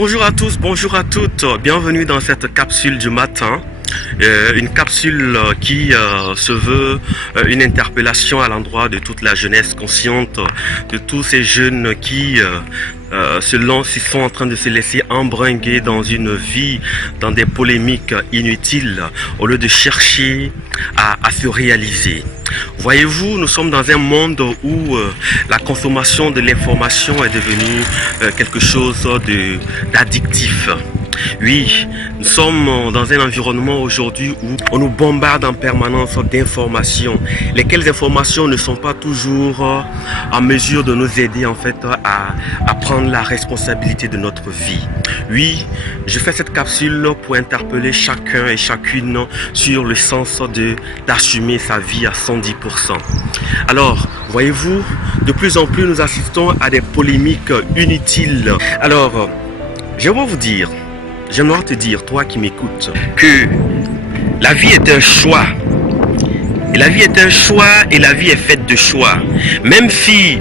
Bonjour à tous, bonjour à toutes, bienvenue dans cette capsule du matin. Une capsule qui se veut une interpellation à l'endroit de toute la jeunesse consciente, de tous ces jeunes qui ils sont en train de se laisser embringuer dans une vie, dans des polémiques inutiles, au lieu de chercher à se réaliser. Voyez-vous, nous sommes dans un monde où la consommation de l'information est devenue quelque chose d'addictif. Oui, nous sommes dans un environnement aujourd'hui où on nous bombarde en permanence d'informations, lesquelles informations ne sont pas toujours en mesure de nous aider en fait à prendre la responsabilité de notre vie. Oui, je fais cette capsule pour interpeller chacun et chacune sur le sens d'assumer sa vie à 110%. Alors, voyez-vous, de plus en plus nous assistons à des polémiques inutiles. Alors, j'aimerais te dire, toi qui m'écoutes, que la vie est un choix. Et la vie est un choix et la vie est faite de choix. Même si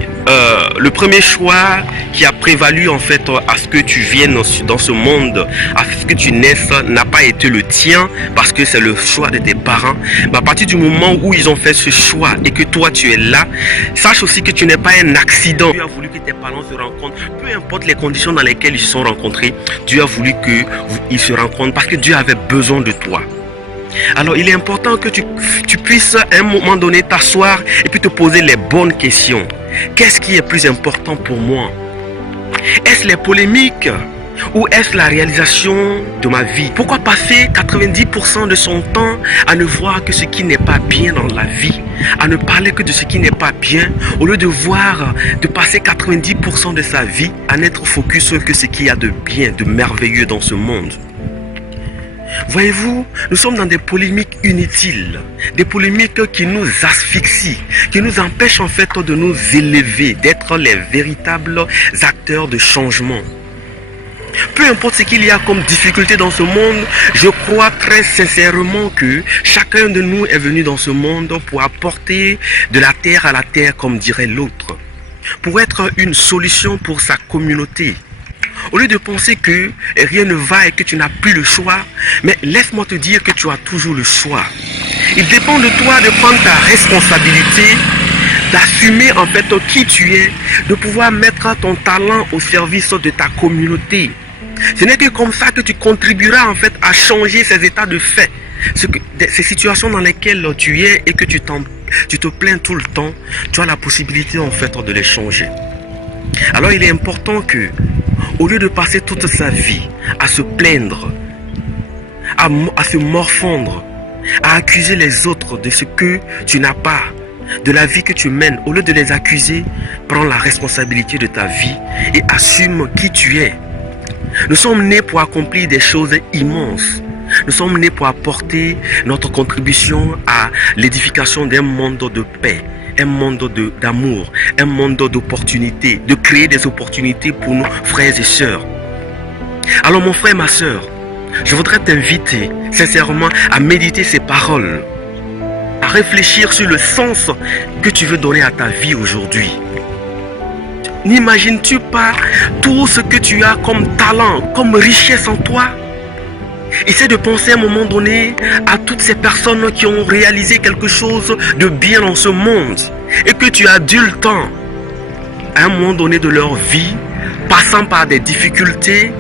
le premier choix qui a prévalu en fait à ce que tu viennes dans ce monde, à ce que tu naisses, n'a pas été le tien parce que c'est le choix de tes parents. Mais à partir du moment où ils ont fait ce choix et que toi tu es là, sache aussi que tu n'es pas un accident. Dieu a voulu que tes parents se rencontrent, peu importe les conditions dans lesquelles ils se sont rencontrés. Dieu a voulu qu'ils se rencontrent parce que Dieu avait besoin de toi. Alors il est important que tu puisses à un moment donné t'asseoir et puis te poser les bonnes questions. Qu'est-ce qui est plus important pour moi? Est-ce les polémiques ou est-ce la réalisation de ma vie? Pourquoi passer 90% de son temps à ne voir que ce qui n'est pas bien dans la vie, à ne parler que de ce qui n'est pas bien, au lieu de passer 90% de sa vie à n'être focus sur que ce qu'il y a de bien, de merveilleux dans ce monde? Voyez-vous, nous sommes dans des polémiques inutiles, des polémiques qui nous asphyxient, qui nous empêchent en fait de nous élever, d'être les véritables acteurs de changement. Peu importe ce qu'il y a comme difficulté dans ce monde, je crois très sincèrement que chacun de nous est venu dans ce monde pour apporter de la terre à la terre, comme dirait l'autre, pour être une solution pour sa communauté. Au lieu de penser que rien ne va et que tu n'as plus le choix, mais laisse-moi te dire que tu as toujours le choix. Il dépend de toi de prendre ta responsabilité, d'assumer en fait qui tu es, de pouvoir mettre ton talent au service de ta communauté. Ce n'est que comme ça que tu contribueras en fait à changer ces états de fait, ces situations dans lesquelles tu es et que tu te plains tout le temps, tu as la possibilité en fait de les changer. Alors il est important que, au lieu de passer toute sa vie à se plaindre, à se morfondre, à accuser les autres de ce que tu n'as pas, de la vie que tu mènes, au lieu de les accuser, prends la responsabilité de ta vie et assume qui tu es. Nous sommes nés pour accomplir des choses immenses. Nous sommes nés pour apporter notre contribution à l'édification d'un monde de paix, un monde d'amour, un monde d'opportunités, de créer des opportunités pour nos frères et sœurs. Alors mon frère, ma sœur, je voudrais t'inviter sincèrement à méditer ces paroles, à réfléchir sur le sens que tu veux donner à ta vie aujourd'hui. N'imagines-tu pas tout ce que tu as comme talent, comme richesse en toi? Essaie de penser à un moment donné à toutes ces personnes qui ont réalisé quelque chose de bien dans ce monde et que tu as dû le temps, à un moment donné de leur vie, passant par des difficultés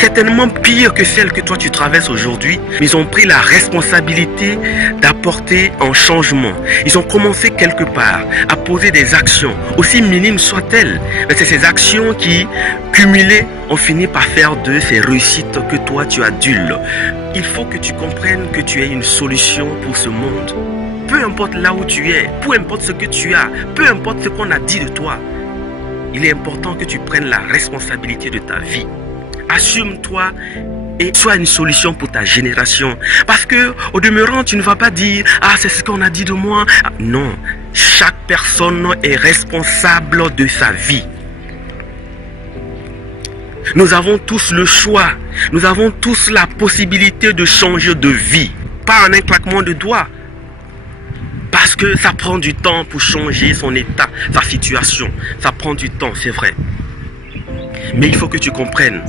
certainement pires que celles que toi tu traverses aujourd'hui, ils ont pris la responsabilité d'apporter un changement. Ils ont commencé quelque part à poser des actions, aussi minimes soient-elles, mais c'est ces actions qui, cumulées, ont fini par faire de ces réussites que toi tu adules. Il faut que tu comprennes que tu es une solution pour ce monde. Peu importe là où tu es, peu importe ce que tu as, peu importe ce qu'on a dit de toi, il est important que tu prennes la responsabilité de ta vie. Assume-toi et sois une solution pour ta génération. Parce que au demeurant, tu ne vas pas dire « Ah, c'est ce qu'on a dit de moi ». Non, chaque personne est responsable de sa vie. Nous avons tous le choix. Nous avons tous la possibilité de changer de vie. Pas en un claquement de doigts. Parce que ça prend du temps pour changer son état, sa situation. Ça prend du temps, c'est vrai. Mais il faut que tu comprennes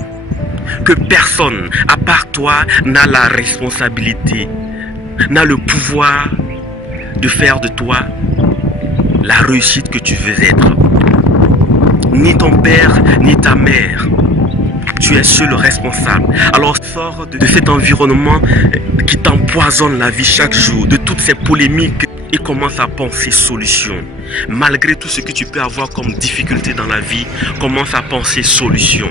que personne, à part toi, n'a la responsabilité, n'a le pouvoir de faire de toi la réussite que tu veux être. Ni ton père, ni ta mère. Tu es seul responsable. Alors sors de cet environnement qui t'empoisonne la vie chaque jour, de toutes ces polémiques, et commence à penser solution. Malgré tout ce que tu peux avoir comme difficulté dans la vie, commence à penser solution.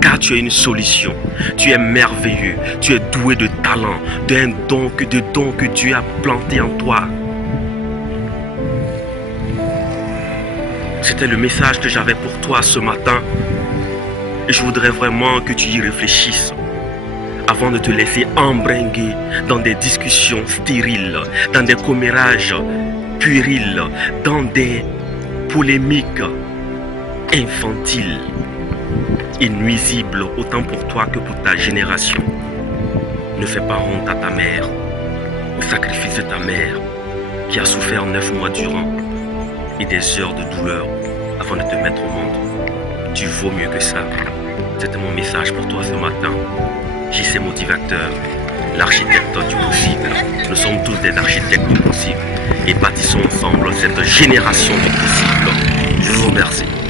Car tu es une solution. Tu es merveilleux. Tu es doué de talent, d'un don que Dieu a planté en toi. C'était le message que j'avais pour toi ce matin. Et je voudrais vraiment que tu y réfléchisses avant de te laisser embringuer dans des discussions stériles, dans des commérages puérils, dans des polémiques infantiles et nuisibles autant pour toi que pour ta génération. Ne fais pas honte à ta mère, au sacrifice de ta mère qui a souffert 9 mois durant et des heures de douleur avant de te mettre au monde. Tu vaux mieux que ça. C'était mon message pour toi ce matin. JC Motivateur, l'architecte du possible. Nous sommes tous des architectes du possible et bâtissons ensemble cette génération du possible. Je vous remercie.